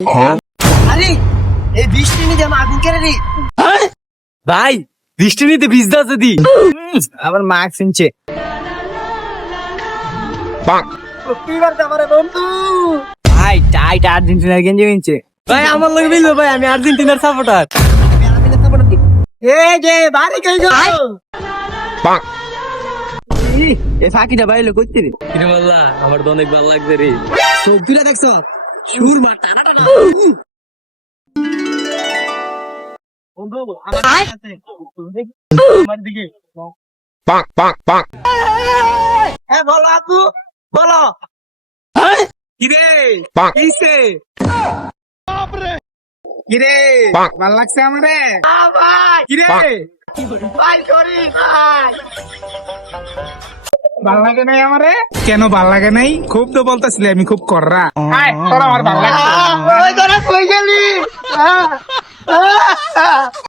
আরে এই বৃষ্টি নিতে আমি আগুন কেড়ে রে ভাই বৃষ্টি নিতে ভিজদা যদি আবার মাস্ক শুনছে বন্ধু ভাই টাইট আর্জেন্টিনার গেঞ্জি কিনছে ভাই আমার লোক বিলবো ভাই আমি আর্জেন্টিনার সাপোর্টার এই যে বাড়ি কই গো এ ফাঁকিটা বাইলে করতে রে কিরে মাল্লা আমার তো অনেক ভালো লাগছে রে সবজিটা দেখছো সুর মা টানা টানা বন্ধু আমার দিকে হ্যাঁ বলো আপু বলো কিরে কিসে কিরে ভাল লাগছে আমারে কিরে ভাই করি ভাই ভাল লাগে নাই আমারে কেন ভাল লাগে নাই খুব তো বলতেছিলি আমি খুব কররা আমার ভাল লাগছে ওই তোরা কই গেলি